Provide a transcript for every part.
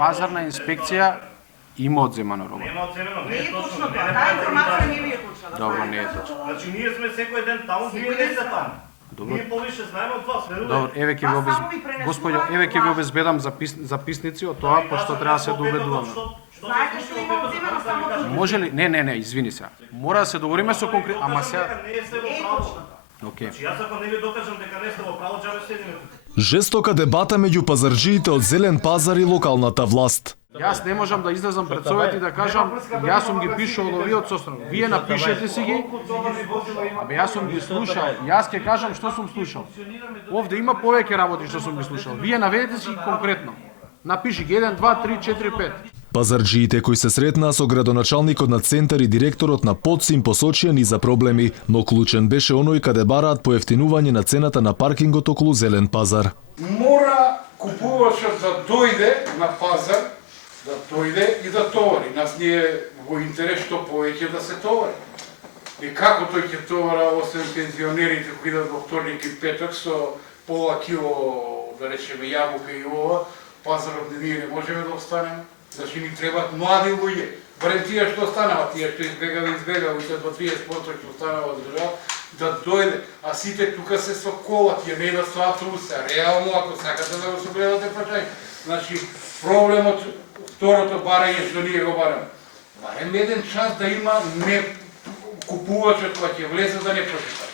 пазарна инспекција има одземано роба. Нема одземено, Не е точно тоа. Таа информација не ви е точна. Добро, не е точно. Значи ние сме секој ден таму, вие не сте таму. Добро. Ние повише знаеме од вас, верувате. Добро, еве ќе ви Господјо, еве ќе ви обезбедам записници од тоа, пошто треба да се доведуваме. Знаете што има одземано само тоа? Може ли? Не, извини се. Мора да се договориме со конкретно, ама сега. Не сте во Не е право. точно тоа. Океј. Значи јас ако не ви докажам дека не сте во право, џабе седиме тука. Жестока дебата меѓу пазарџиите од Зелен пазар и локалната власт. Јас не можам да излезам пред совет и да кажам, јас сум ги пишал овие од состанок. Вие напишете си ги. Абе јас сум ги слушал. Јас ќе кажам што сум слушал. Овде има повеќе работи што сум ги слушал. Вие наведете си ги конкретно. Напиши ги 1, 2, 3, 4, 5. Пазарџиите кои се сретнаа со градоначалникот на центар и директорот на ПОЦ им посочија низа проблеми, но клучен беше оној каде бараат поевтинување на цената на паркингот околу Зелен пазар. Мора купувачот да дојде на пазар, да дојде и да товари. Нас ни е во интерес што повеќе да се товари. И како тој ќе товара, освен пензионерите кои идат во вторник и петок со пола кило, да речеме, јабука и ова, пазарот ние не можеме да останеме. Значи ни требаат млади луѓе. Барем тие што останава, тие што избегава, уште 2-30% што останава од држава, да дојде. А сите тука се со кола, тие не идат со автобус. Реално, ако сакате да го согледате прачај. Значи, проблемот, второто барање што ние го бараме. Барем еден час да има не купувачот кој ќе влезе да не прочита.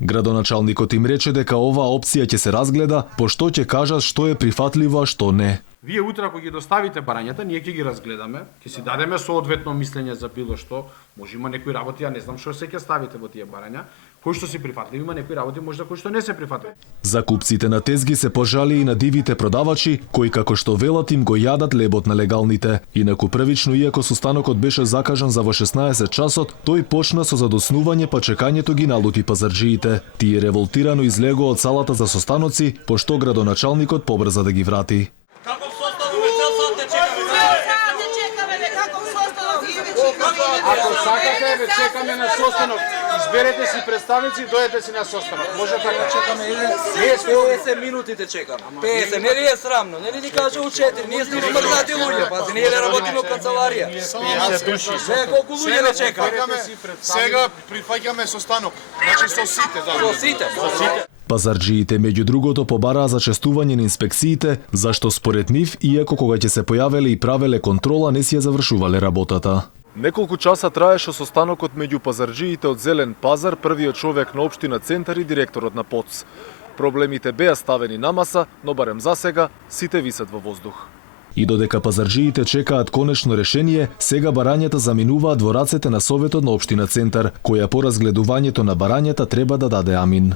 Градоначалникот им рече дека оваа опција ќе се разгледа, пошто ќе кажат што е прифатливо, а што не. Вие утре ако ги доставите барањата, ние ќе ги разгледаме, ќе си дадеме соодветно мислење за било што. Може има некои работи, ја не знам што се ќе ставите во тие барања, кои што се прифатливи, има некои работи можда кои што не се прифатливи. Закупците на тезги се пожали и на дивите продавачи, кои како што велат им го јадат лебот на легалните. Инаку првично, иако состанокот беше закажан за во 16 часот, тој почна со задоснување, па чекањето ги налути пазарџиите. Тие револтирано излегоа од салата за состаноци, пошто градоначалникот побрза да ги врати. Ако сакате, ве чекаме на состанок. Изберете си представници и дојдете си на состанок. Може така. Чекаме 50 минути те чекаме. 50, не ли е срамно? Не ли ти кажа у 4? Ние сме смрзнати луѓе, пази, ние не работиме во канцеларија. 50 души. Сега колку луѓе не чекаме? Сега прифаќаме состанок. Значи со сите, да. Со сите. Пазарџиите меѓу другото побараа зачестување на инспекциите, зашто според нив, иако кога ќе се појавеле и правеле контрола, не си ја завршувале работата. Неколку часа траеше состанокот меѓу пазарџиите од Зелен пазар, првиот човек на општина Центар и директорот на ПОЦ. Проблемите беа ставени на маса, но барем за сега сите висат во воздух. И додека пазарџиите чекаат конечно решение, сега барањата заминуваат во рацете на Советот на општина Центар, која по разгледувањето на барањата треба да даде амин.